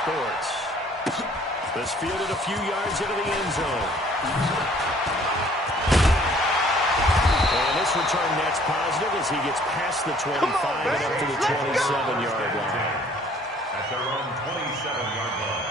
Sports. This fielded a few yards into the end zone. And this return net's positive as he gets past the 25 and up to the 27-yard line. At their own 27-yard line.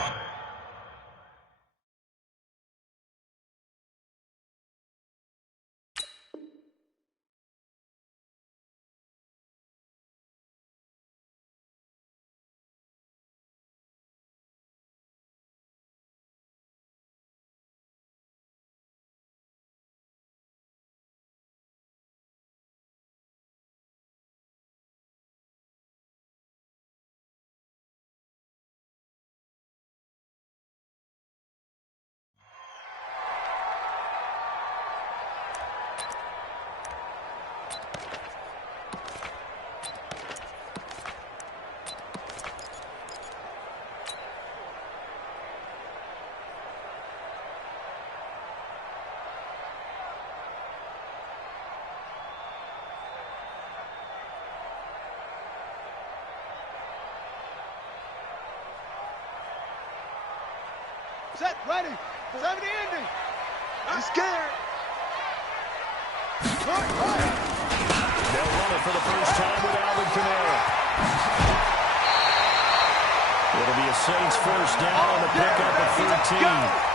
Set, ready, 70 ending. I'm scared. They'll run it for the first time with Alvin Kamara. It'll be a Saints first down on the pickup at 13.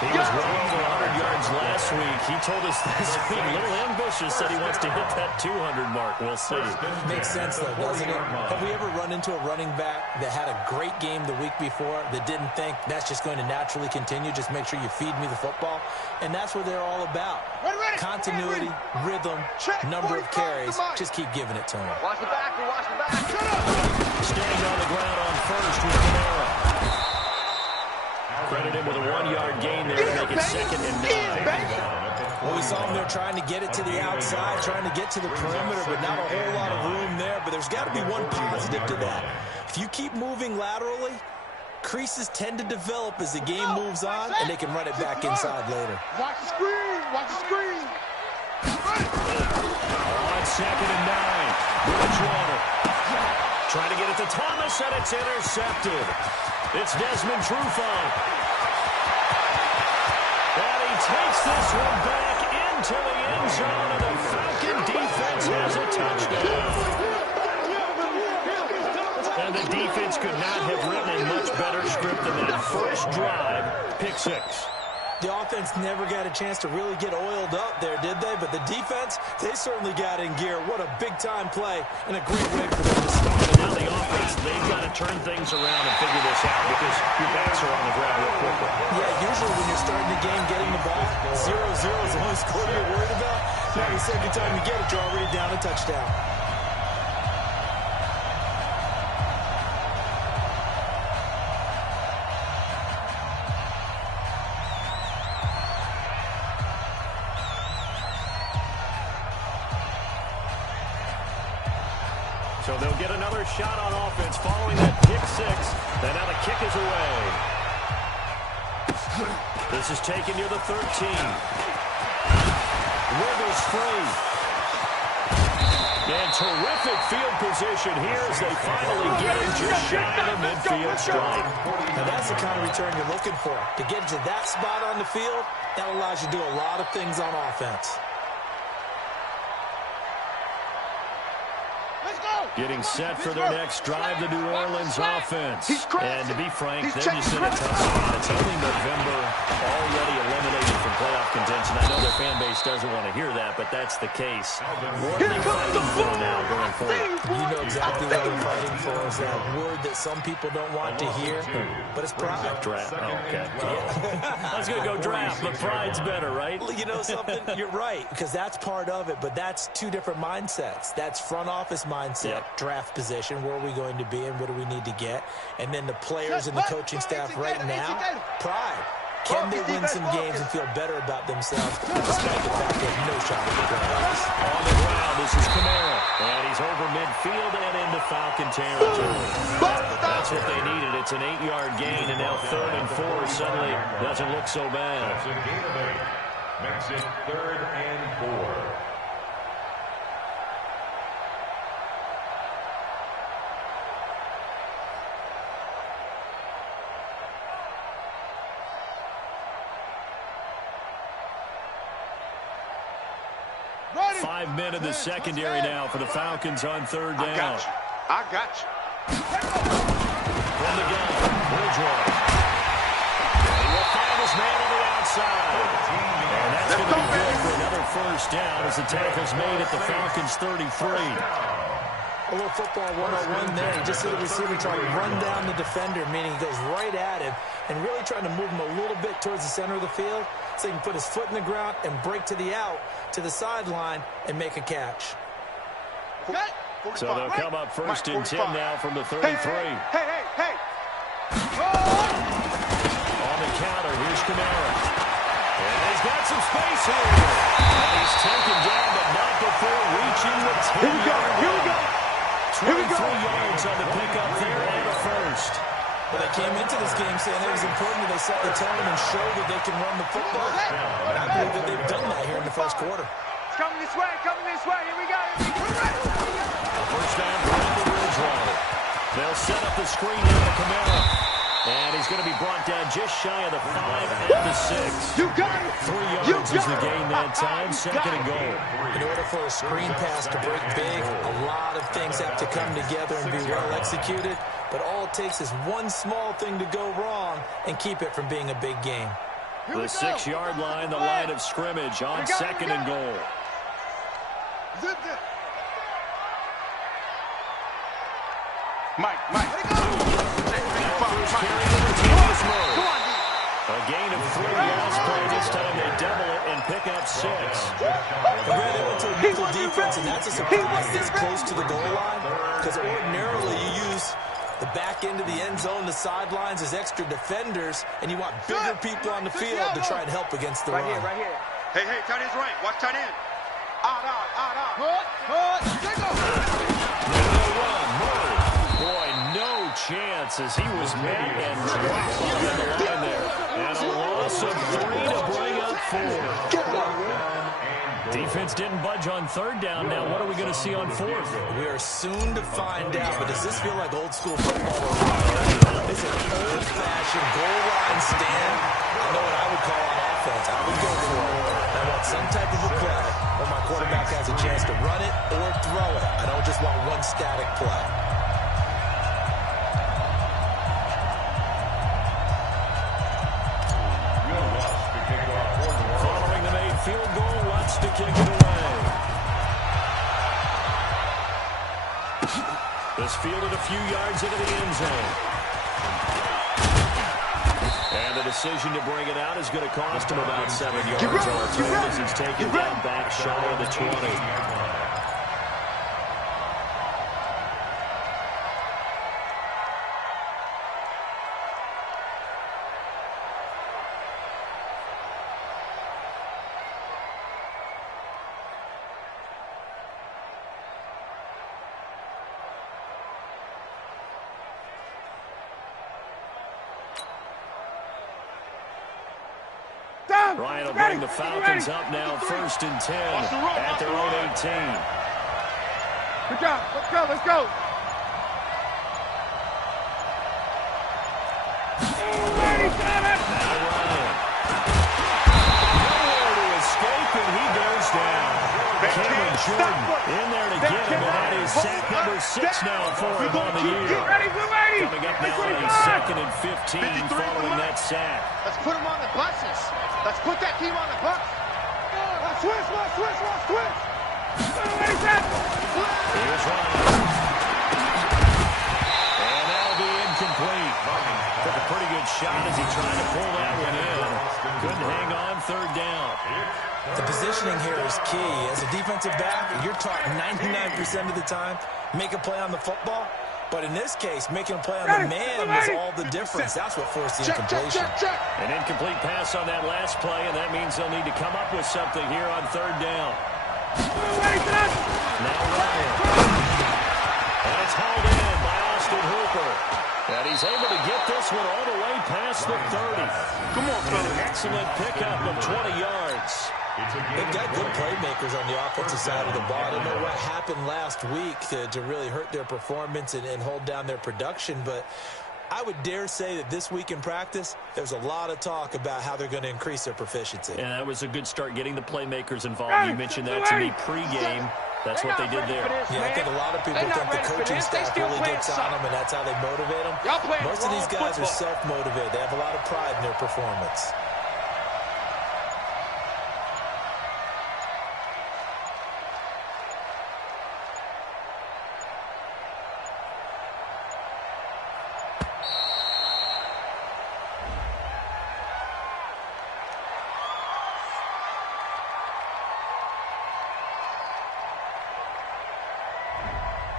He was well over 100 yards last week. He told us this week, a little ambitious, said he wants to hit that 200 mark. We'll see. Makes sense, though, doesn't it? Have we ever run into a running back that had a great game the week before that didn't think that's just going to naturally continue? Just make sure you feed me the football. And that's what they're all about. Continuity, rhythm, number of carries. Just keep giving it to him. Watch the back, watch the back. Standing on the ground on first with Kamara. Credit him with a 1-yard gain there to make it 2nd and 9. Well, we saw him there trying to get it to the outside, trying to get to the perimeter, but not a whole lot of room there. But there's got to be one positive to that. If you keep moving laterally, creases tend to develop as the game moves on, and they can run it back inside later. Watch the screen, watch the screen. On 2nd and 9. Bridgewater trying to get it to Thomas, and it's intercepted. It's Desmond Trufant. And he takes this one back into the end zone, and the Falcon defense has a touchdown. And the defense could not have written a much better script than that first drive, pick 6. The offense never got a chance to really get oiled up there, did they? But the defense, they certainly got in gear. What a big-time play and a great way for them to start. And now the offense, they've got to turn things around and figure this out because your backs are on the ground real quickly. Yeah, usually when you're starting the game, getting the ball, 0-0 is the only score you're worried about. Now the second time you get it, you're already down a touchdown. So they'll get another shot on offense following that pick 6. And now the kick is away. This is taken near the 13. Wiggles free. And terrific field position here as they finally get him just shy of the midfield stripe. Now that's the kind of return you're looking for. To get to that spot on the field, that allows you to do a lot of things on offense. Getting set for their next drive, the New Orleans offense. And to be frank, they're just in a tough spot. It's only November, already eliminated from playoff contention. I know their fan base doesn't want to hear that, but that's the case. What are they fighting for now going forward? You know exactly what they're fighting for is that word that some people don't want to hear, but it's pride. Draft. Oh, okay. Yeah. I was going to go draft, but pride's better, right? You know something? You're right, because that's part of it, but that's two different mindsets. That's front office mindset. Yep. Draft position, where are we going to be and what do we need to get? And then the players and the coaching staff right now, pride. Can they win some games and feel better about themselves despite the fact they have no shot at the playoffs? On the ground, this is Kamara. And he's over midfield and into Falcon territory. That's what they needed. It's an 8-yard gain, and now 3rd and 4 suddenly doesn't look so bad. That's a gain of 8. Makes it 3rd and 4. 5 men in the secondary now for the Falcons on third down. I got you. From the gun, Bridgewater. He will find his man on the outside. And that's going to be good for another first down as the tackle's made at the Falcons' 33. A little football 101 there. You just see the receiver try to run down the defender, meaning he goes right at him and really trying to move him a little bit towards the center of the field so he can put his foot in the ground and break to the out, to the sideline, and make a catch. So they'll come up first and 10 now from the 33. Hey. On the counter, here's Kamara. And he's got some space here. And he's taken down, but not before reaching the 10-yard line. Here we go. 23 yards on the pickup there and a first. Well, they came into this game saying it was important that they set the tone and show that they can run the football. And I believe that they've done that here in the first quarter. It's coming this way. Here we go. First down for Bridgewater. They'll set up the screen here to Kamara. And he's going to be brought down just shy of the 5 at the 6. You got it. 3 yards is the gain that time. Second and goal. In order for a screen pass to break big, a lot of things have to come together and be well executed. But all it takes is one small thing to go wrong and keep it from being a big game. The 6-yard line, the line of scrimmage on second and goal. Mike. A gain of 3 yards play. This time they double it and pick up 6. They went to a neutral defense, and that's a surprise this close to the goal line. Because ordinarily you use the back end of the end zone, the sidelines as extra defenders, and you want bigger people on the field to try and help against the run. Right here. Hey, tight end's right. Watch tight end. Out. Take off. Boy, no chance as he was met and dropped on the line there. And a loss of 3 to bring up 4. Defense didn't budge on third down. Now what are we going to see on fourth? We are soon to find out, but does this feel like old school football? This is an old-fashioned goal line stand. I know what I would call on offense. I would go for it. I want some type of a play where my quarterback has a chance to run it or throw it. I don't just want one static play. Following the made field goal, wants to kick it away. This fielded a few yards into the end zone. And the decision to bring it out is going to cost him about 7 yards all told as he's taken down back shy of the 20. Ryan will bring the Falcons up now, first and 10 at their own 18. Good job. Let's go. Now Ryan. Nowhere to escape, and he goes down. Cameron Jordan in there to get him, and that is sack number 6 now for him on the year. Coming up now on a 2nd and 15 following that sack. Let's put him on the buses. Let's put that team on the bus. Switch. Here's Ryan. And that'll be incomplete. Took a pretty good shot as he tried to pull that one in. Couldn't hang on, third down. The positioning here is key. As a defensive back, you're taught 99% of the time, make a play on the football. But in this case, making a play on the man was all the difference. That's what forced the incompletion. An incomplete pass on that last play, and that means they'll need to come up with something here on third down. Now Ryan. And it's hauled in by Austin Hooper. And he's able to get this one all the way past the 30. Come on, An excellent pickup of 20 yards. They've got good playmakers on the offensive side of the ball. I don't know what happened last week to really hurt their performance and hold down their production, but I would dare say that this week in practice, there's a lot of talk about how they're going to increase their proficiency. And that was a good start, getting the playmakers involved. You mentioned that to me pregame. That's what they did there. Yeah, I think a lot of people think the coaching staff really gets on them, and that's how they motivate them. Most of these guys are self-motivated. They have a lot of pride in their performance.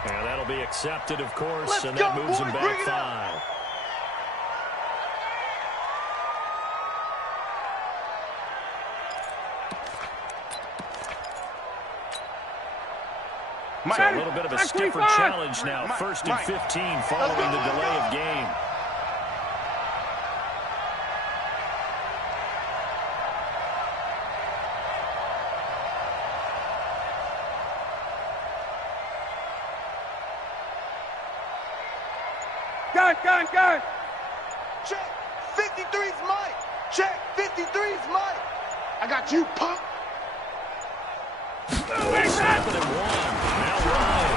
And that'll be accepted, of course, and that moves him back 5. So a little bit of a stiffer challenge now. 1st and 15 following the delay of game. Gun. Check. 53's Mike. Check. 53's Mike. I got you, punk. Snapping at 1. Now Ryan.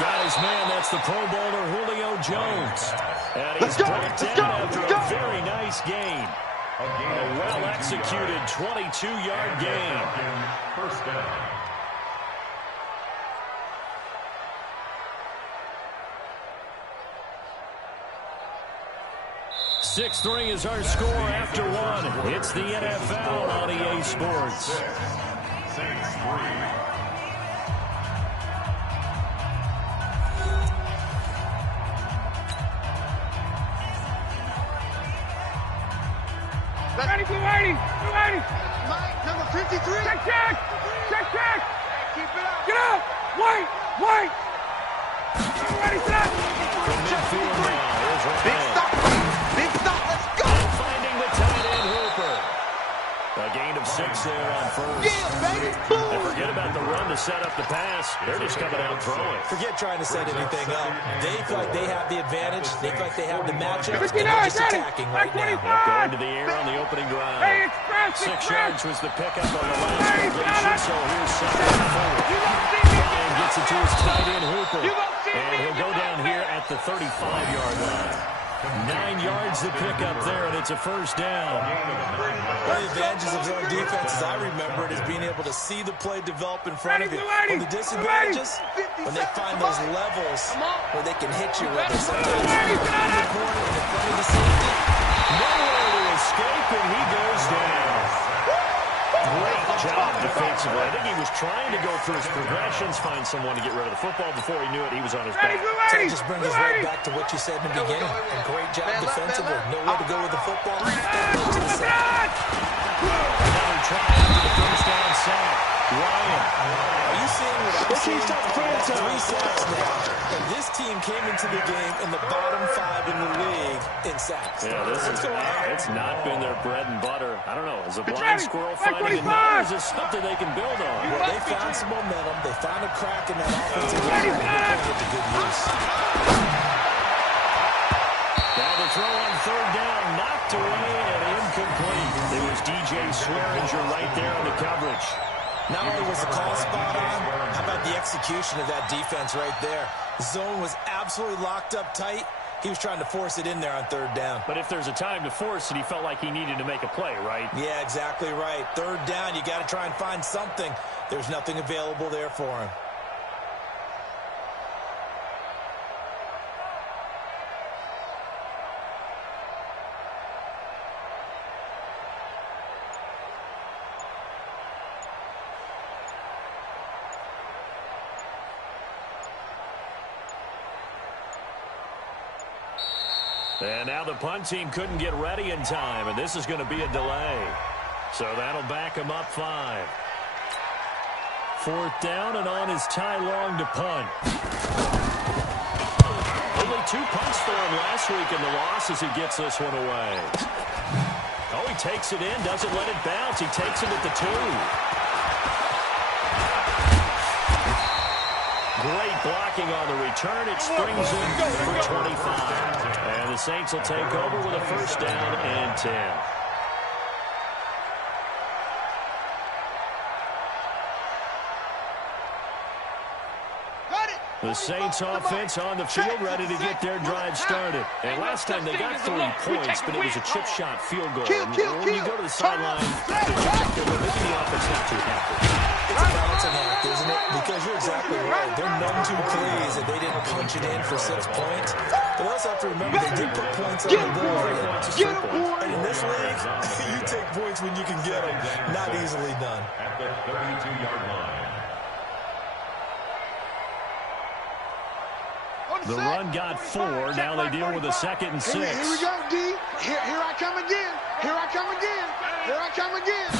Got his man. That's the Pro Bowler Julio Jones. And he's brought down after a very nice gain. A well-executed 22-yard gain. First down. 6-3 is our score after 1. It's the NFL on EA Sports. Saints 3. Ready, blue 80. Mike, number 53. Check. Keep it up. Get up. White. Ready, set. From midfield now, here's Ryan. Big stop, let's go. Finding the tight end Hooper. A gain of 6 there on first. Yeah, baby. And forget about the run to set up the pass. They're just coming out throwing. Forget trying to set anything up. They feel like they have the advantage. They feel like they have the matchup. And they're just attacking right now. Yep, going to the air on the opening drive. 6 yards was the pickup on the last completion, so here's 2nd and 4. Ryan gets it to his tight end Hooper. And he'll go down here at the 35-yard line. 9 yards to pick up there, and it's a first down. One of the advantages of zone defense, as I remember it, is being able to see the play develop in front of you. One of the disadvantages, when they find those levels where they can hit you with it. Sometimes in the corner, in front of the safety. Nowhere to escape, and he goes down. Great job defensively. I think he was trying to go through his progressions, find someone to get rid of the football. Before he knew it, he was on his back. That just brings us right back to what you said in the beginning. A great job defensively. Nowhere to go with the football. To the side. Another try after the first down sack. Ryan. Are you seeing what I'm seeing? 3 sacks now. And this team came into the game in the bottom 5 in the league in sacks. Yeah, it's not been their bread and butter. I don't know. Is a blind squirrel finding a nut, or is this something they can build on? Well, they found some momentum. They found a crack in that offensive line, and they're putting it to good use. Now the throw on 3rd down, knocked away and incomplete. It was DJ Swearinger right there on the coverage. Not only was the call spot on, how about the execution of that defense right there? The zone was absolutely locked up tight. He was trying to force it in there on 3rd down. But if there's a time to force it, he felt like he needed to make a play, right? Yeah, exactly right. 3rd down, you got to try and find something. There's nothing available there for him. And now the punt team couldn't get ready in time, and this is going to be a delay. So that'll back him up 5. 4th down, and on is Ty Long to punt. Only 2 punts for him last week in the loss as he gets this one away. Oh, he takes it in, doesn't let it bounce. He takes it at the 2. Great blocking on the return. It springs in for 25. And the Saints will take over with a first down and 10. The Saints offense on the field, ready to get their drive started. And last time they got 3 points, but it was a chip shot field goal. And when you go to the sideline, maybe the offense not too happy. It's a balancing act, isn't it? Because you're exactly right. They're none too pleased that they didn't punch it in for 6 points. But also have to remember they did put points on the board. And in this league, you take points when you can get them. Not easily done. At the 32-yard line. The run got 4. Now they deal with a 2nd and 6. Here we go, D. Here I come again. Here I come again. Here I come again.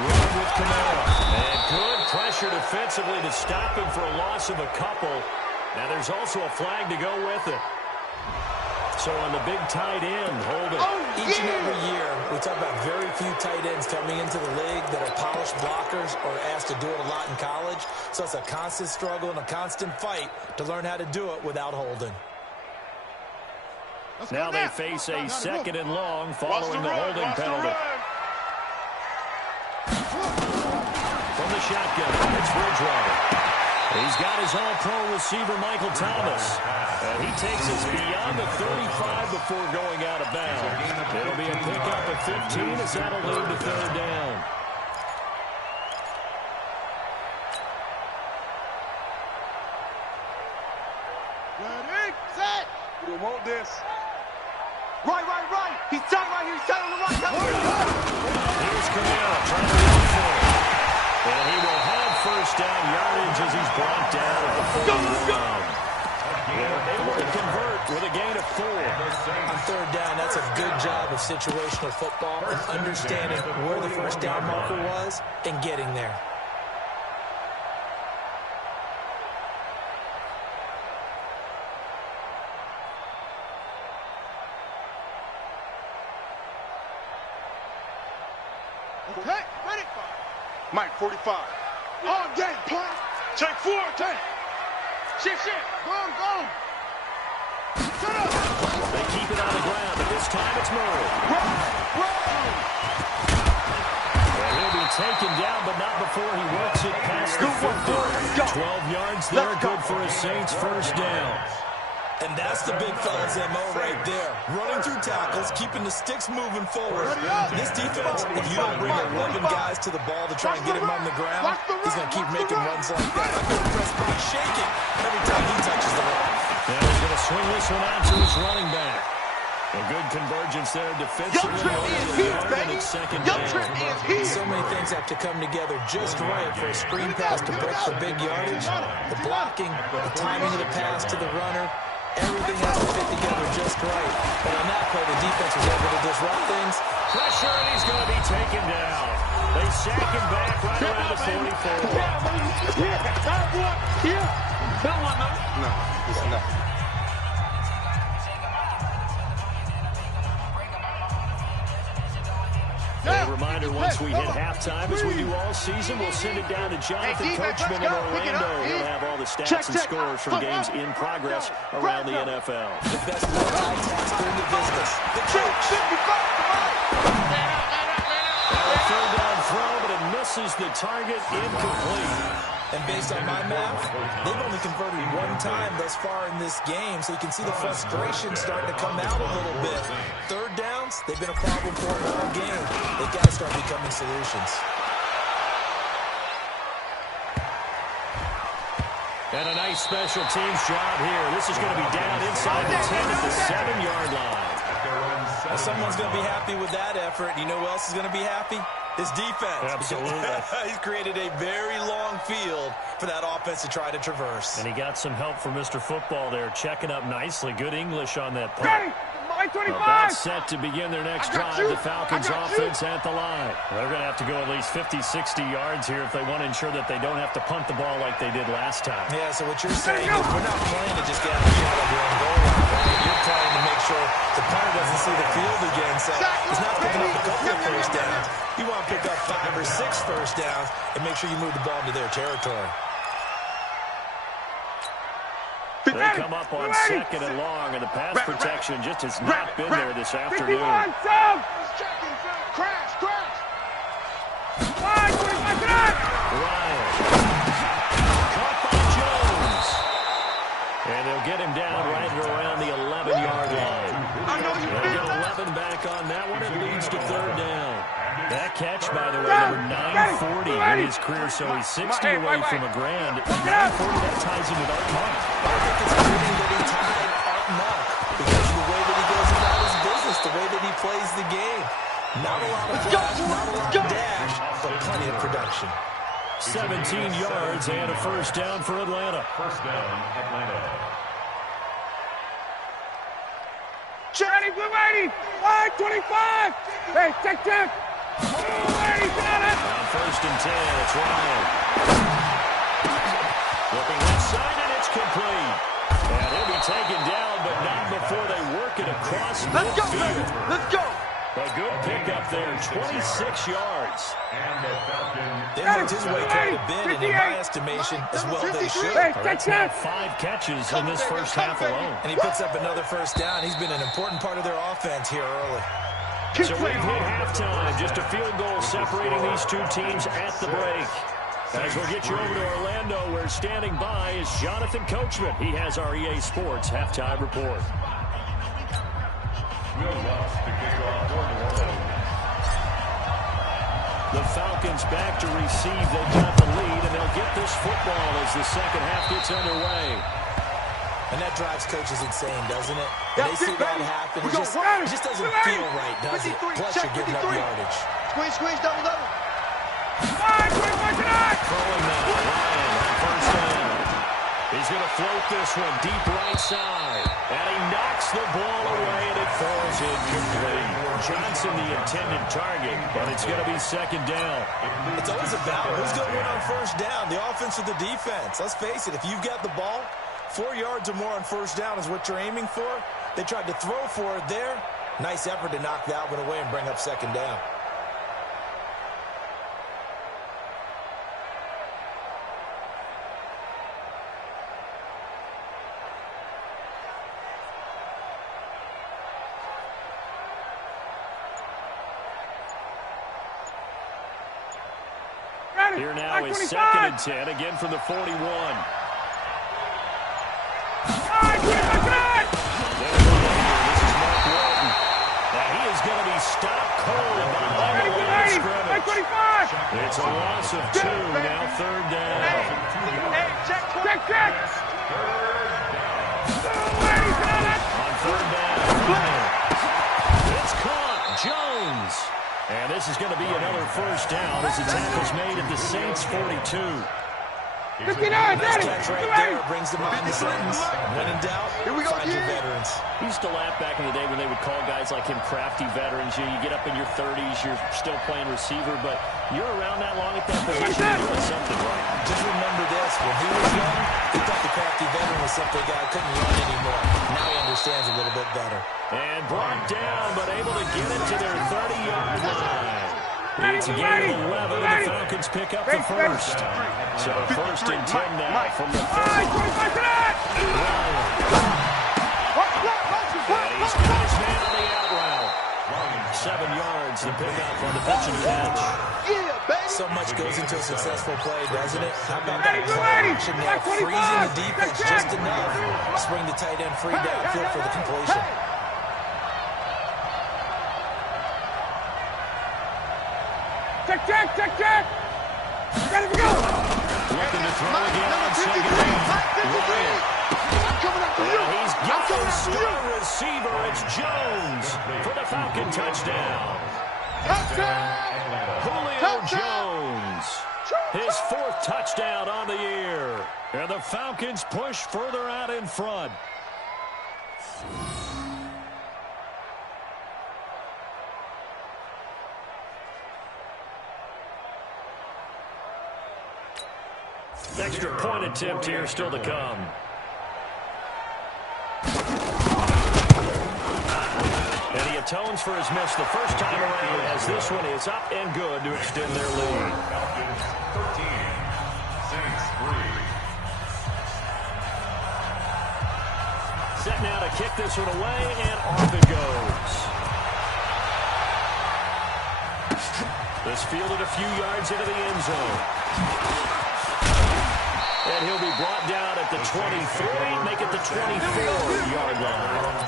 Run with Kamara. And good pressure defensively to stop him for a loss of a couple. Now there's also a flag to go with it. So on the big tight end, hold it. Each and every year, we talk about very few tight ends coming into the league that are polished blockers or asked to do it a lot in college. So it's a constant struggle and a constant fight to learn how to do it without holding. Now they face a 2nd and long following the holding penalty. From the shotgun, it's Bridgewater. He's got his all-pro receiver, Michael Thomas. And he takes us beyond the 35 before going out of bounds. It'll be a pickup of 15 as that'll lead to 3rd down. Ready, set. We don't want this. Right. He's tight right here. He's tight on the right. Here's Kamara trying to run for it. And he will have first down yardage as he's brought down at the 41. They're able to convert with a gain of 4. On 3rd down, that's a good job of situational football and understanding where the first down marker was and getting there. Okay, ready. Mike, 45. All day, play. Check 4, take. Shit. Go. Shut up. They keep it on the ground, but this time it's Murray. And he'll be taken down, but not before he works it past the 50. 12 yards there, good for a Saints first down. And that's the big fella's MO right there. Running through tackles, keeping the sticks moving forward. This defense, if you don't bring 11 guys to the ball to try and get him on the ground, he's going to keep making runs like that. I'm going to press by shaking every time he touches the ball. Now he's going to swing this one out to his running back. A good convergence there defensively. And it's 2nd down. So many things have to come together just right for a screen pass to break for big yardage. The blocking, the timing of the pass to the runner. Everything has to fit together just right. But on that play, the defense was able to disrupt things. Pressure, and he's going to be taken down. They sack him back right around the 44. No, it's enough. A reminder, once we hit halftime, as we do all season, we'll send it down to Jonathan Coachman in Orlando. He'll have all the stats and scores from games in progress around the NFL. The best multitasker in the business. The coach. A 3rd down throw, but it misses the target, incomplete. And based on my math, they've only converted 1 time thus far in this game, so you can see the frustration starting to come out a little bit. 3rd downs, they've been a problem for them all game. They've got to start becoming solutions. And a nice special teams job here. This is going to be down inside the 10 at the 7-yard line. Well, someone's going to be happy with that effort. You know who else is going to be happy? His defense. Absolutely. He's created a very long field for that offense to try to traverse. And he got some help from Mr. Football there, checking up nicely. Good English on that punt. Ready. Mike 25. About set to begin their next drive. The Falcons offense at the line. They're going to have to go at least 50, 60 yards here if they want to ensure that they don't have to punt the ball like they did last time. Yeah, so what you're saying is we're not playing to just get out of your own goal line, right? You're trying to make sure the punter doesn't see the field again, so he's not picking up a couple of first downs. You want to pick up 5 or 6 first downs and make sure you move the ball into their territory. They come up on 2nd and long, and the pass protection just has not been there this afternoon. 51, crash. Ryan. Caught by Jones. And they'll get him down right around the 11-yard line. They'll get 11 back on that one. It leads to 3rd down. That catch, by the way, number 940 in his career, so he's 60 away from a grand. 940, that ties him with Art Monk. I think it's fitting that he tied Art Monk because of the way that he goes about his business, the way that he plays the game. Not a lot of flash, not a lot of dash, but plenty of production. 17 yards and a 1st down for Atlanta. 1st down, Atlanta. Johnny, blue 80, line 25. Hey, check. Blue 80, got it. On 1st and 10, it's Ryan. Looking left side, and it's complete. And he'll be taken down, but not before they work it across midfield. Let's go. A good pickup there, 26 yards. And the Falcons. They worked his way quite a bit, and in my estimation, as well they should. That's now 5 catches in this first half alone. And he picks up another 1st down. He's been an important part of their offense here early. So we've hit halftime. Just a field goal separating these two teams at the break. As we'll get you over to Orlando, where standing by is Jonathan Coachman. He has our EA Sports halftime report. The Falcons back to receive. They've got the lead, and they'll get this football as the second half gets underway. And that drives coaches insane, doesn't it? When they see that happen, it just doesn't feel right, does it? Plus, you're giving up yardage. Squeeze, double. Throwing now, Ryan on 1st down. He's going to float this one deep right side. And he knocks the ball away, and it falls incomplete. Johnson the intended target, but it's going to be 2nd down. It's always about who's going to win on 1st down, the offense or the defense. Let's face it, if you've got the ball, 4 yards or more on 1st down is what you're aiming for. They tried to throw for it there. Nice effort to knock that one away and bring up 2nd down. Here now is 2nd and 10, again from the 41. He is going to be stopped cold behind the line of scrimmage. It's a loss of 2, now 3rd down. Check. On 3rd down, it's caught, Jones. And this is going to be another 1st down as the tackle's made at the Saints' 42. 59, Nice catch right there. Brings to mind the sentence. When in doubt, find your veterans. We used to laugh back in the day when they would call guys like him crafty veterans. You get up in your 30s, you're still playing receiver, but you're around that long at that position, you're doing something right. Just remember this. When he was young, he thought the crafty veteran was something guy couldn't run anymore. Now he understands a little bit better. And brought down, but able to get it to their 30-yard line. It's a gain of 11, and the Falcons pick up the 1st. So 1st and 10 now from the 30. And he's got his man on the out route. 7 yards, the pickup on the pitch and catch. So much goes into a successful play, doesn't it? How about that play action now, freezing the defense just enough to bring the tight end free downfield for the completion. Check. Ready to go. Looking to throw again on 2nd down. And he's got the star receiver. It's Jones for the Falcon touchdown. Julio Jones, his 4th touchdown on the year. And the Falcons push further out in front. Extra point attempt here still to come. And he atones for his miss the first time around as this one is up and good to extend their lead. Falcons 13, Saints 3. Set now to kick this one away, and off it goes. This fielded a few yards into the end zone. And he'll be brought down at the 23, make it the 24-yard line.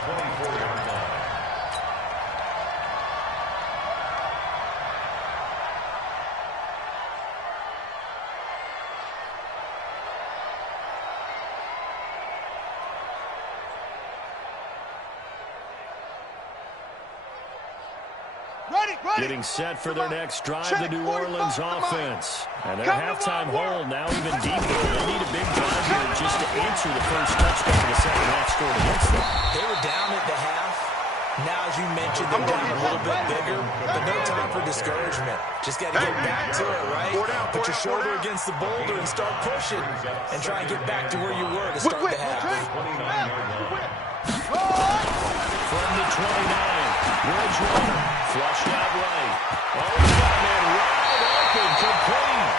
Getting set for their next drive, the New Orleans offense. And their halftime hold now even deeper. They need a big drive here just to answer the first touchdown the second half scored against them. They were down at the half. Now, as you mentioned, they're down a little bit bigger, but no time for discouragement. Just got to get back to it, right? Put your shoulder against the boulder and start pushing and try and get back to where you were to start the half. From the 29. Bridgewater, flushed out right. Oh, he's got a man wide open, complete.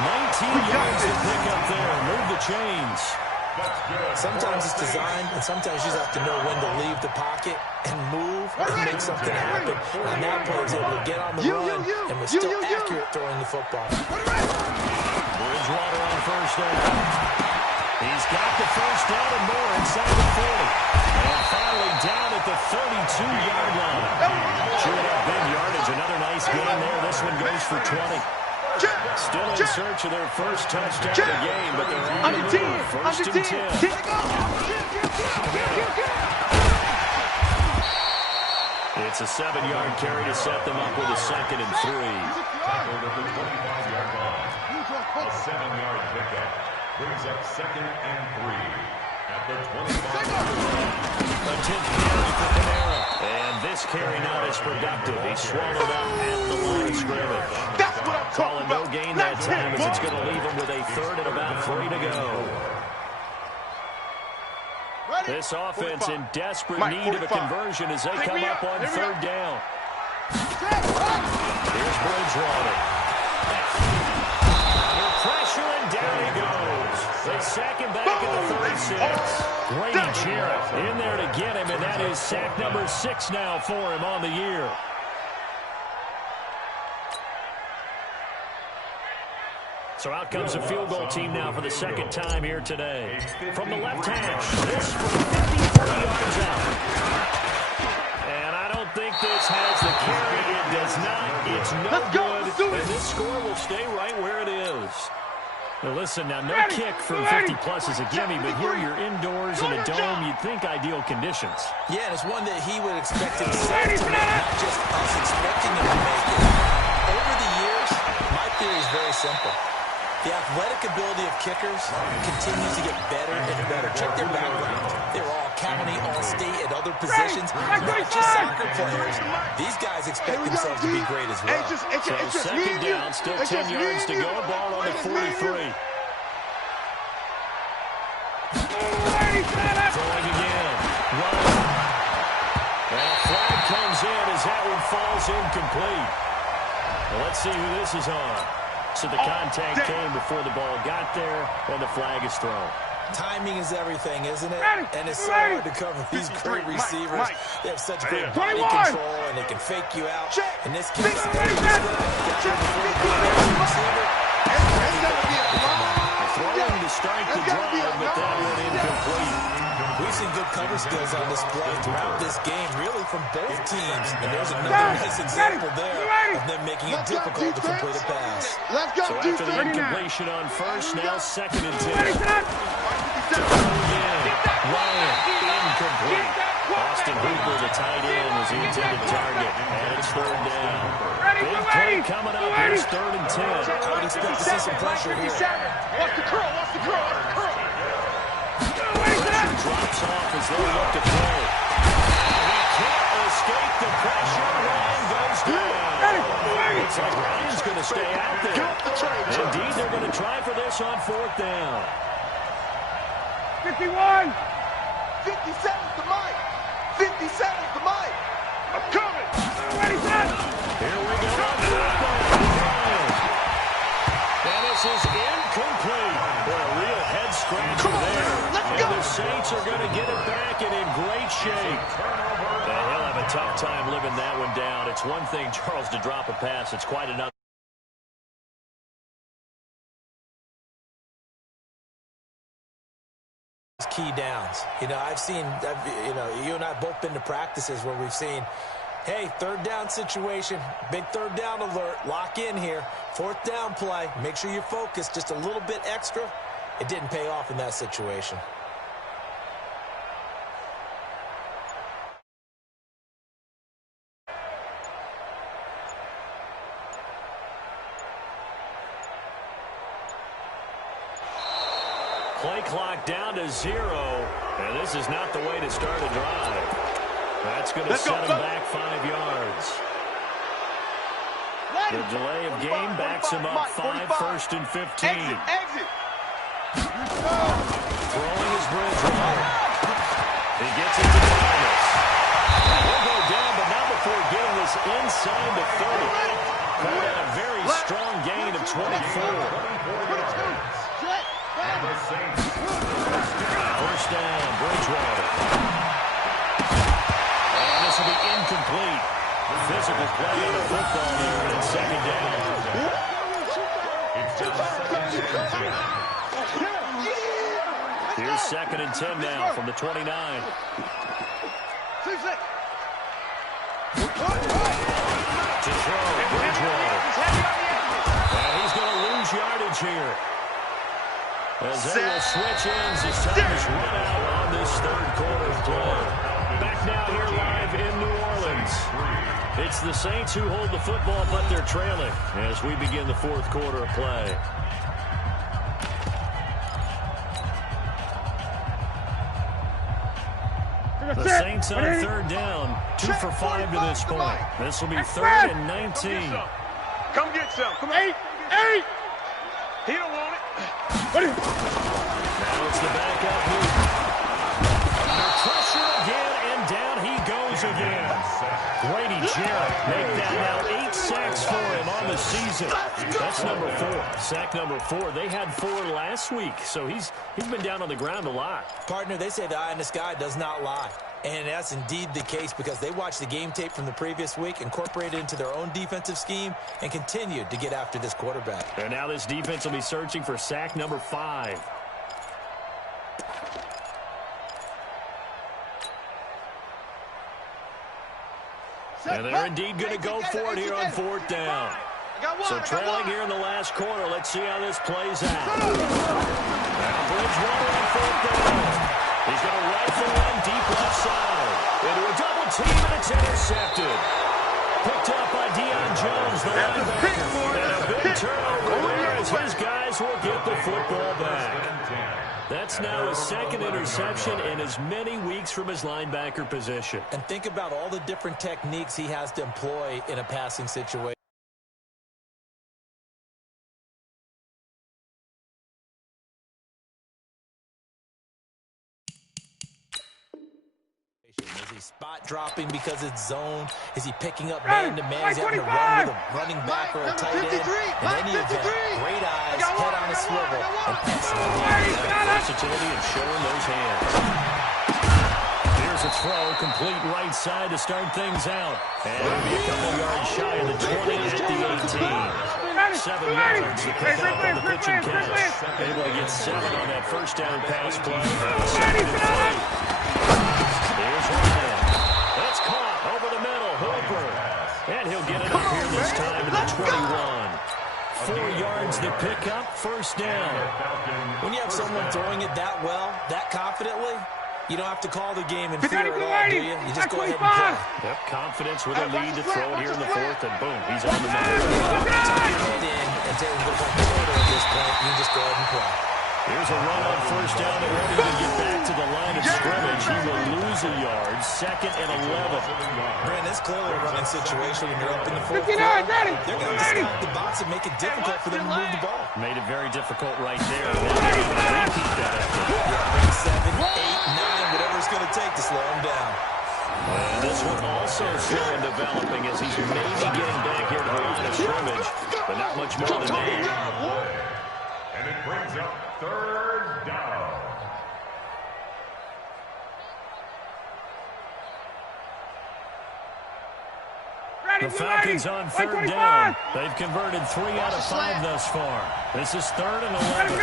19 yards to pick up there. Move the chains. Sometimes it's designed, and sometimes you just have to know when to leave the pocket and move and make something happen. And that player was able to get on the run and was still accurate throwing the football. Bridgewater on first down. He's got the first down and more inside the 40. And finally down at the 32-yard line. Chewing up big yardage. Another nice game there. This one goes for 20. Still in search of their first touchdown of the game, but they're on the move. First and 10. It's a 7-yard carry to set them up with a 2nd and 3. Tackled at the 25-yard line. A 7-yard pickup brings up 2nd and 3 at the 25-yard line. A 10th carry for Panera. And this carry not as productive. He's swallowed up at the line of scrimmage. That's what I'm Calling talking no about. gain that time as it's going to leave him with a 3rd and about 3 to go. This offense in desperate need of a conversion as they come up on 3rd down. Here's Bridgewater. Under pressure, and down he goes. They sack him back at the 36. Brady Jarrett in there to get him, and that is sack number 6 now for him on the year. So out comes the field goal team now for the 2nd time here today. From the left hash, this from 54 yards out. And I don't think this has the carry. It does not. It's no good. And this score will stay right where it is. Now listen, now no kick from 50-plus is a gimme, but here you're indoors in a dome. You'd think ideal conditions. Yeah, and it's one that he would expect himself to make, not just us expecting him to make it. Over the years, my theory is very simple. The athletic ability of kickers continues to get better and better. Check their background. They were all county, all state, at other positions, not just soccer players. These guys expect themselves to be great as well. So 2nd down, still 10 yards to go. Ball on the 43. Throwing again. Ryan. And a flag comes in as that one falls incomplete. Well, let's see who this is on. So the contact came before the ball got there, and the flag is thrown. Timing is everything, isn't it? And it's so hard to cover these great receivers. They have such great body control, and they can fake you out. In this case, got there before the receiver. Throwing to start the drive, but that one incomplete. We've seen good cover skills on display throughout this game, really from both teams. And there's another nice example there of them making it difficult to complete a pass. So after the incompletion on first, now 2nd and 10. Again, Ryan, incomplete. Austin Hooper, the tight end, was the intended target. And it's 3rd down. Big play coming up. Here's 3rd and 10. I would expect to see some pressure here. Watch the curl, watch the curl, watch the curl. Drops off as they look to throw. He can't escape the pressure. Ryan goes down. Looks like Ryan's going to stay out there. Indeed, they're going to try for this on 4th down. 51. 57's the mic. 57's the mic. I'm coming. Ready, set. Here we go. And this is incomplete. What a real head scratcher there. Let's and go. The Saints are going to to get it back and in great shape. He'll have a tough time living that one down. It's one thing, Charles, to drop a pass. It's quite another. Key downs. You know, you and I have both been to practices where we've seen, hey, third down situation, big third down alert, lock in here, fourth down play, make sure you're focused just a little bit extra. It didn't pay off in that situation. Play clock down to 0, and this is not the way to start a drive. That's going to set him back 5 yards. The delay of game backs him up 5, 1st and 15. Exit. Throwing his Bridgewater. He gets it to Thomas. He'll go down, but not before getting this inside the 30. Called out a very strong gain of 24. First down, Bridgewater. And this will be incomplete. Physical play of the football here in second down. Here's 2nd and 10 now from the 29. To throw, Bridgewater. And he's going to lose yardage here. As they will switch ends as time is run out on this third quarter of play. Back now here live in New Orleans. It's the Saints who hold the football, but they're trailing as we begin the fourth quarter of play. The Saints on third down, 2 for 5 to this point. This will be 3rd and 19. Come get some. Come on. 8. He don't want it. Now it's the backup move. Under pressure again, and down he goes again. Grady Jarrett make that now 8 sacks for him on the season. That's number 4. Sack number 4. They had 4 last week, so he's been down on the ground a lot. Partner, they say the eye in the sky does not lie. And that's indeed the case because they watched the game tape from the previous week, incorporated it into their own defensive scheme, and continued to get after this quarterback. And now this defense will be searching for sack number 5. And they're indeed going to go for it here on 4th down. So trailing here in the last quarter. Let's see how this plays out. Now Bridgewater on 4th down. He's going to rifle one deep left side. Into a double team, and it's intercepted. Picked up by Deion Jones, the linebacker. And a big turnover there as his guys will get the football back. That's now his 2nd interception in as many weeks from his linebacker position. And think about all the different techniques he has to employ in a passing situation. Is he spot dropping because it's zone? Is he picking up man-to-man? Is he having to run with a running back or a tight end? In any event, great eyes, head on a swivel, and excellent versatility and showing those hands. Here's a throw, complete right side to start things out. And it'll be a couple yards shy of the 20 at the 18. 7 yards to pick up on the pitch and catch. Able to get 7 on that first down pass play. 2nd and 3. Here's Ryan. That's caught over the middle. Hooper. And he'll get it up here this time to the 21. 4 yards to pick up. First down. When you have someone throwing it that well, that confidently, you don't have to call the game in fear at all, do you? You just go ahead and play. Yep, confidence with a lead to throw it here in the 4th, and boom, he's on the map. Tuck your head in and take a look at the photo at this point. You just go ahead and play. Here's a run on first down, and ready to get back to the line of scrimmage. He will lose a yard. 2nd and 11. Brandon, it's clearly a running situation when you're up in the 4th quarter. They're going to disguise the box and make it difficult for them to move the ball. Made it very difficult right there. Repeat that effort. Yeah, 7, 8, 9, whatever it's going to take to slow him down. And this one also slow and developing as he's maybe getting back here to the line of scrimmage, but not much more than that. And it brings up 3rd down. The Falcons on third down. They've converted 3 out of 5 thus far. This is 3rd and 11. It's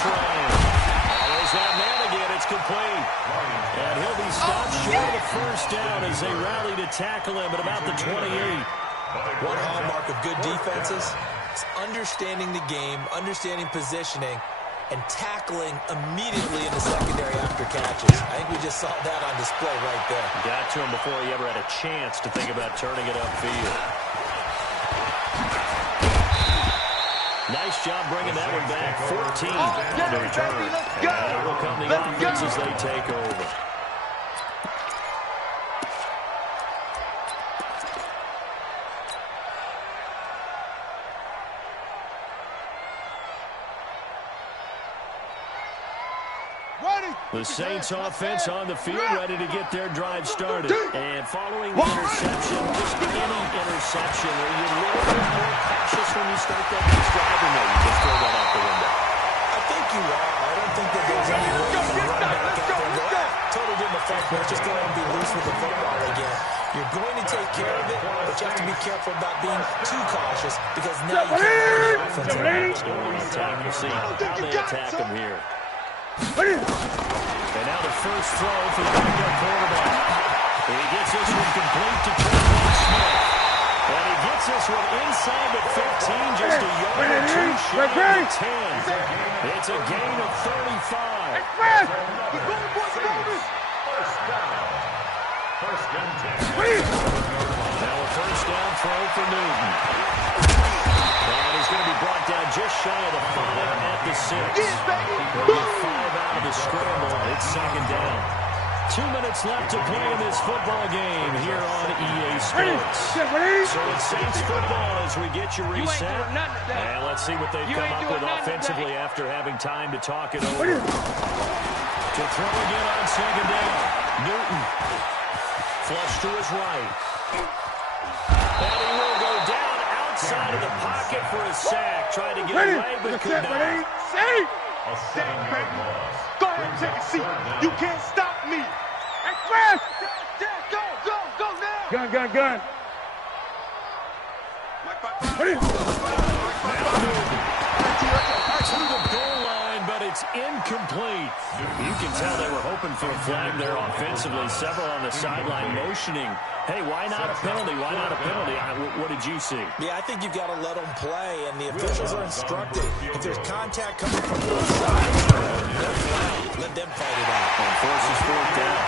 Ryan. There's that man again. It's complete. And he'll be stopped short of the first down as they rally to tackle him at about the 28. One hallmark of good defenses is understanding the game, understanding positioning, and tackling immediately in the secondary after catches. I think we just saw that on display right there. Got to him before he ever had a chance to think about turning it upfield. Nice job bringing that one back. 14 on the return. And out will come the offense as they take over. The Saints offense on the field, ready to get their drive started. And following the interception, just any interception, are you a little bit more cautious when you start that next drive, or no, you just throw that out the window? I think you are. I don't think that there's any way to run back out there and go, totally didn't affect me. Just go ahead and be loose with the football again. You're going to take care of it, but you have to be careful about being too cautious because now you can't run the offense. We'll see how they attack them here. And now the first throw for the backup quarterback. He gets this one complete to Trevor Smith. And he gets this one inside the 15, just a yard or 2 shy of the 10. It's a gain of 35. First and 10. Now a first down throw for Newton. And he's going to be brought down just shy of the 5 at the 6. We'll get 5 out of the scramble. It's 2nd down. 2 minutes left to play in this football game here on EA Sports. So it's Saints football as we get you reset. And let's see what they've come up with offensively after having time to talk it over. To throw again on 2nd down. Newton. Flush to his right. And he will go down outside of the pocket for a sack. Tried to get away, but could not. A 7-yard loss. Go ahead and take a seat. You can't stop me. Express! Go now. Gun. To the goal line, but it's incomplete. You can tell they were hoping for a flag there offensively. Several on the sideline motioning. Hey, why not a penalty? Why not a penalty? What did you see? Yeah, I think you've got to let them play, and the officials are instructed. If there's contact coming from both sides, let them fight it out. And forces 4th down.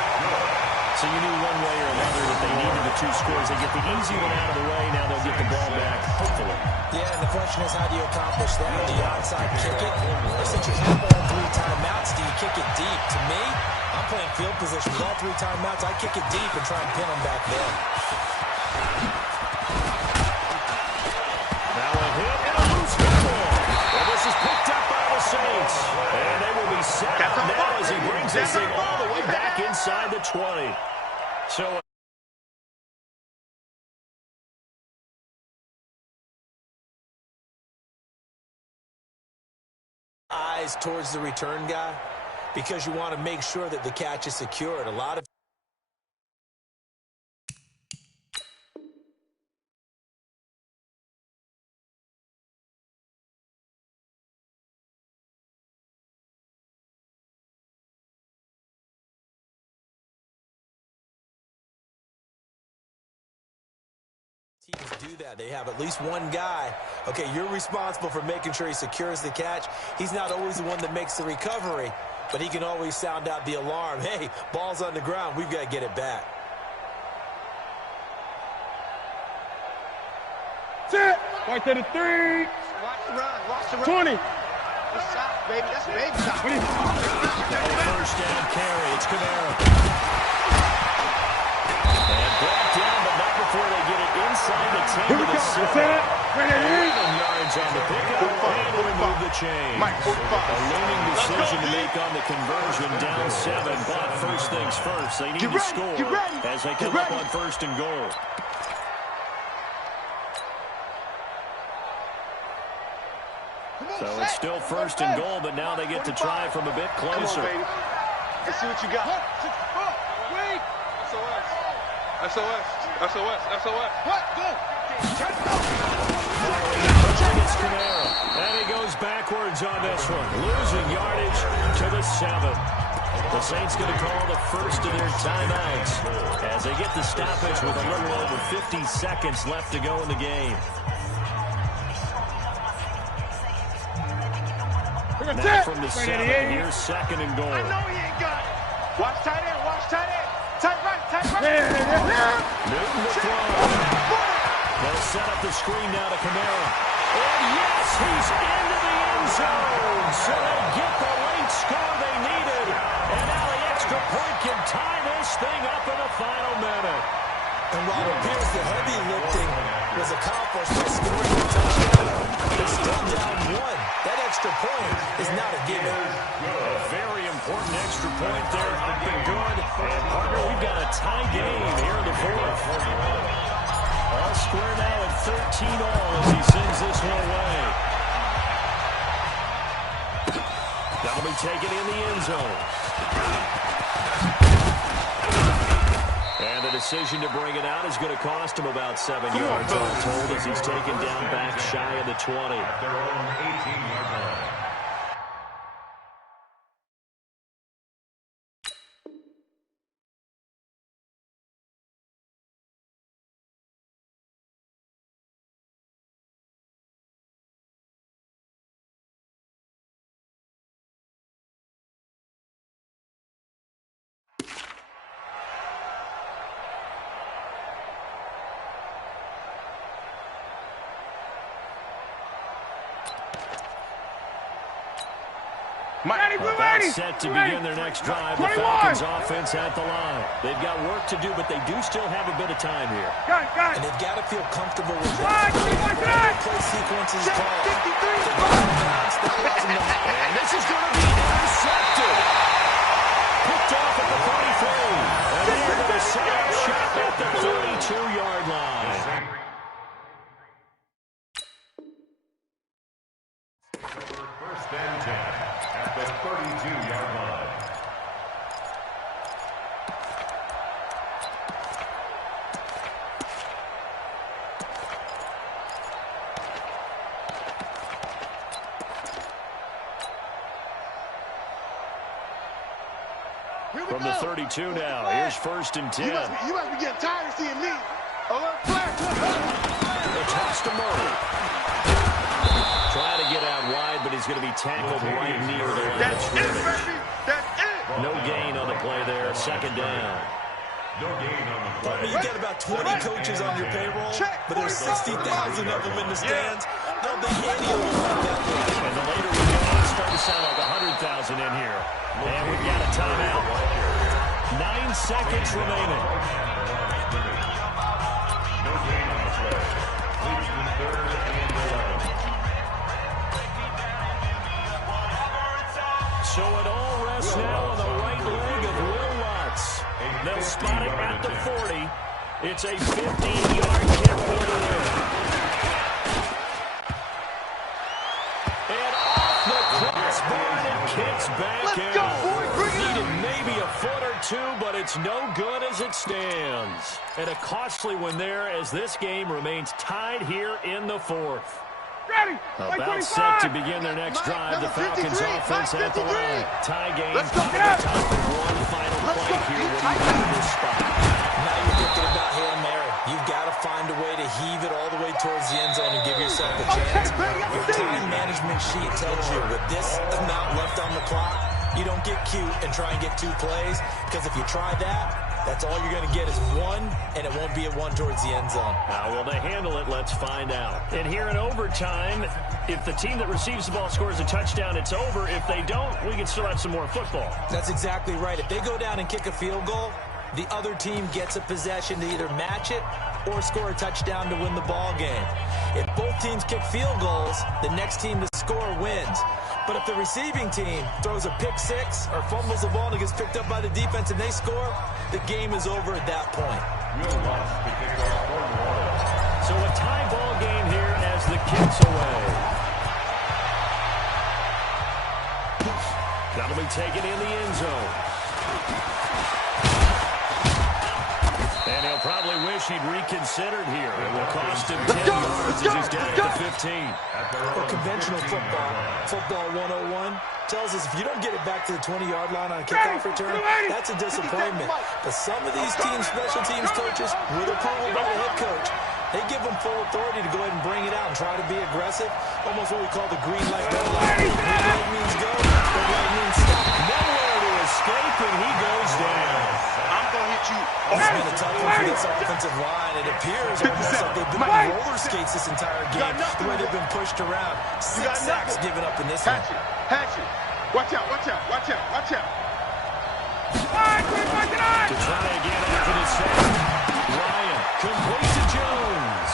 So you knew one way or another that they needed the 2 scores. They get the easy one out of the way. Now they'll get the ball back, hopefully. Yeah, and the question is, how do you accomplish that? Do you onside kick it? Or since you have all 3 timeouts, do you kick it deep? To me, I'm playing field position with all 3 timeouts. I kick it deep and try and pin them back there. Now a hit and a loose football. Well, this is picked up by the Saints. And they will be set up now as he brings this thing all the way back inside the 20. So eyes towards the return guy because you want to make sure that the catch is secured. A lot of teams do that. They have at least one guy. Okay, you're responsible for making sure he secures the catch. He's not always the one that makes the recovery, but he can always sound out the alarm. Hey, ball's on the ground. We've got to get it back. Set. Right to the 3. Watch the run. 20. That's shot, baby. That's baby shot. first down carry. It's Kamara. And brought down, but not before they get it inside the 10 Here we to the go. 7. Set it. Ready. 11 yards on the pickup, and to remove the chain. A looming decision to make on the conversion, down 7. But first things first, they need to score as they come up on 1st and goal. So it's still 1st and goal, but now they get to try from a bit closer. Come on, baby. Let's see what you got. Wait. SOS. SOS, SOS. What? Go. And he goes backwards on this one, losing yardage to the 7. The Saints going to call the first of their timeouts as they get the stoppage with a little over 50 seconds left to go in the game. Now from the 7, here's 2nd and goal. I know he ain't got it. Watch tight end, watch tight end. Tight right, tight right. Newton to throw. They'll set up the screen now to Kamara. And yes, he's into the end zone. So they get the late score they needed. And now the extra point can tie this thing up in the final minute. And while it appears the heavy lifting was accomplished by scoring the touchdown, they're still down 1. That extra point is not a given. A very important extra point there, up and good. And partner, we've got a tie game here in the 4th. All square now at 13 all as he sends this one away. That'll be taken in the end zone. And the decision to bring it out is going to cost him about 7 yards, all told, as he's taken down back shy of the 20. At their own 18-yard line. About set to begin their next drive. The Falcons offense at the line. They've got work to do, but they do still have a bit of time here. And they've got to feel comfortable with that. Play sequence is called. And this is going to be intercepted. Picked off at the 43. And they're going to set up shop at the 32-yard line. First and 10 at the 32-yard line. From the 32 now, here's 1st and 10. You must be getting tired of seeing me. Alert flag. The toss to Murray. Trying to get out wide, but he's going to be tackled right near the line of scrimmage. That's it. No gain on the play there. 2nd down. No gain on the play. You get about 20 coaches on your payroll, but there's 60,000 of them in the stands. They'll be any of them like that. And the later we go, it's starting to sound like 100,000 in here. And we've got a timeout. 9 seconds remaining. No gain on the play. Leads to 3rd and 11. So it all rests now on the right leg of Will Lutz. They'll spot it at the 40. It's a 15-yard kick for the win. And off the crossbar, it kicks back in. Needed maybe a foot or two, but it's no good as it stands. And a costly one there as this game remains tied here in the 4th. Ready. About set to begin their next drive. The Falcons offense at the line. Tie game. Top of one final play here. What do you do in this spot? Now you're thinking about Hail Mary. You've got to find a way to heave it all the way towards the end zone and give yourself a chance. Your time management sheet tells you with this amount left on the clock, you don't get cute and try and get 2 plays, because if you try that, that's all you're going to get is 1, and it won't be a 1 towards the end zone. How will they handle it? Let's find out. And here in overtime, if the team that receives the ball scores a touchdown, it's over. If they don't, we can still have some more football. That's exactly right. If they go down and kick a field goal, the other team gets a possession to either match it or score a touchdown to win the ball game. If both teams kick field goals, the next team to score wins. But if the receiving team throws a pick 6 or fumbles the ball and it gets picked up by the defense and they score, the game is over at that point. So a tie ball game here as the kick's away. That'll be taken in the end zone. And he'll probably win wish he'd reconsidered here. It will cost him 10 yards as he's down at the 15. For conventional football 101 tells us if you don't get it back to the 20-yard line on a kickoff return, that's a disappointment. But some of these special teams coaches, with approval by the head coach, they give them full authority to go ahead and bring it out and try to be aggressive. Almost what we call the green light, red light. Green light means go, red light means stop. Nowhere to escape, and he goes down. I'm going to hit you. It's been a tough one for this offensive line. It appears almost like they've been on roller skates this entire game, the way they've been pushed around. 6 sacks given up in this one. Hatchet. Watch out. To try again after the sack. Ryan complete to Jones.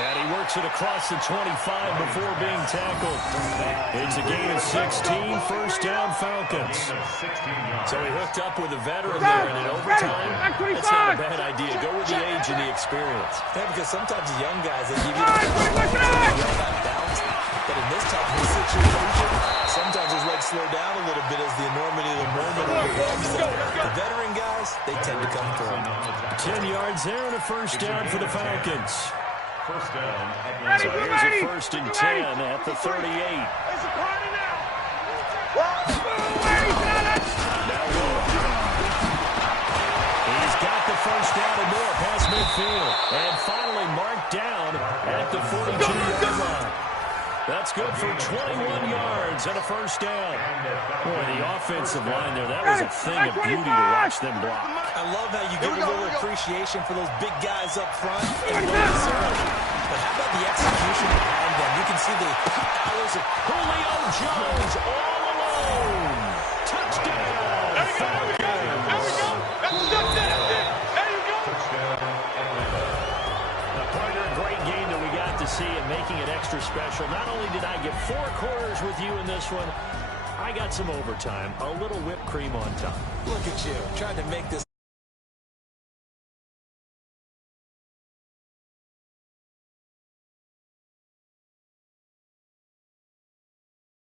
And he works it across the 25 before being tackled. It's a gain of 16, first down Falcons. So he hooked up with a veteran there, and in overtime, that's not a bad idea. Go with the age and the experience. Yeah, because sometimes the young guys, they give you that bounce. But in this type of situation, sometimes his legs slow down a little bit as the enormity of the moment overwhelms them. The veteran guys, they tend to come through. 10 yards there and a first down for the Falcons. First down. So here's a first and 10 at the 38. He's got the first down and more past midfield. And finally marked down at the 42-yard line. That's good for 21 yards and a first down. Boy, the offensive line there, that was a thing of beauty to watch them block. I love how you give a little appreciation for those big guys up front. And well deserved. But how about the execution behind them? You can see the powers of Julio Jones all alone. Touchdown, Falcons. See and making it extra special. Not only did I get 4 quarters with you in this one, I got some overtime, a little whipped cream on top. Look at you, trying to make this